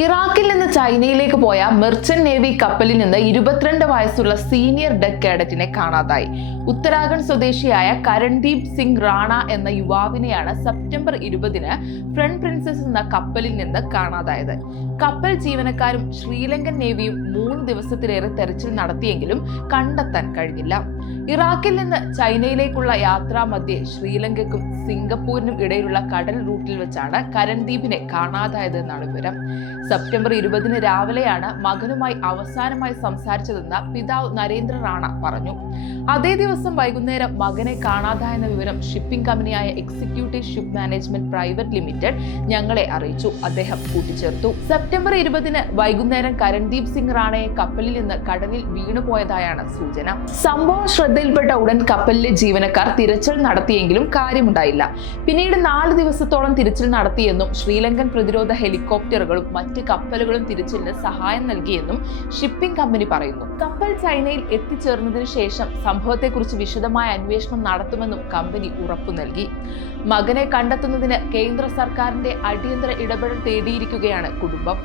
ഇറാഖിൽ നിന്ന് ചൈനയിലേക്ക് പോയ മെർച്ചന്റ് നേവി കപ്പലിൽ നിന്ന് ഇരുപത്തിരണ്ട് വയസ്സുള്ള സീനിയർ ഡെക്ക് കേഡറ്റിനെ കാണാതായി. ഉത്തരാഖണ്ഡ് സ്വദേശിയായ കരൺദീപ് സിംഗ് റാണ എന്ന യുവാവിനെയാണ് സെപ്റ്റംബർ ഇരുപതിന് ഫ്രണ്ട് പ്രിൻസസ് എന്ന കപ്പലിൽ നിന്ന് കാണാതായത്. കപ്പൽ ജീവനക്കാരും ശ്രീലങ്കൻ നേവിയും മൂന്ന് ദിവസത്തിലേറെ തെരച്ചിൽ നടത്തിയെങ്കിലും കണ്ടെത്താൻ കഴിഞ്ഞില്ല. ഇറാഖിൽ നിന്ന് ചൈനയിലേക്കുള്ള യാത്രാ മധ്യേ ശ്രീലങ്കയ്ക്കും സിംഗപ്പൂരിനും ഇടയിലുള്ള കടൽ റൂട്ടിൽ വെച്ചാണ് കരൺദീപിനെ കാണാതായത് എന്നാണ് വിവരം. സെപ്റ്റംബർ ഇരുപതിന് രാവിലെയാണ് മകനുമായി അവസാനമായി സംസാരിച്ചതെന്ന് പിതാവ് നരേന്ദ്ര റാണ പറഞ്ഞു. അതേ ദിവസം വൈകുന്നേരം മകനെ കാണാതായെന്ന വിവരം ഷിപ്പിംഗ് കമ്പനിയായ executive ship management private limited ഞങ്ങളെ അറിയിച്ചു. അദ്ദേഹം കൂട്ടിച്ചേർത്തു. സെപ്റ്റംബർ ഇരുപതിന് വൈകുന്നേരം കരൺദീപ് സിംഗ് റാണയെ കപ്പലിൽ നിന്ന് കടലിൽ വീണുപോയതായാണ് സൂചന. സംഭവം ശ്രദ്ധയിൽപ്പെട്ട ഉടൻ കപ്പലിലെ ജീവനക്കാർ തിരച്ചിൽ നടത്തിയെങ്കിലും കാര്യമുണ്ടായില്ല. പിന്നീട് നാല് ദിവസത്തോളം തിരച്ചിൽ നടത്തിയെന്നും ശ്രീലങ്കൻ പ്രതിരോധ ഹെലികോപ്റ്ററുകളും മറ്റ് കപ്പലുകളും തിരച്ചിലിന് സഹായം നൽകിയെന്നും ഷിപ്പിംഗ് കമ്പനി പറയുന്നു. കപ്പൽ ചൈനയിൽ എത്തിച്ചേർന്നതിനു ശേഷം സംഭവത്തെക്കുറിച്ച് വിശദമായ അന്വേഷണം നടത്തുമെന്നും കമ്പനി ഉറപ്പു നൽകി. മകനെ കണ്ടെത്തുന്നതിന് കേന്ദ്ര സർക്കാരിന്റെ അടിയന്തര ഇടപെടൽ തേടിയിരിക്കുകയാണ് കുടുംബം.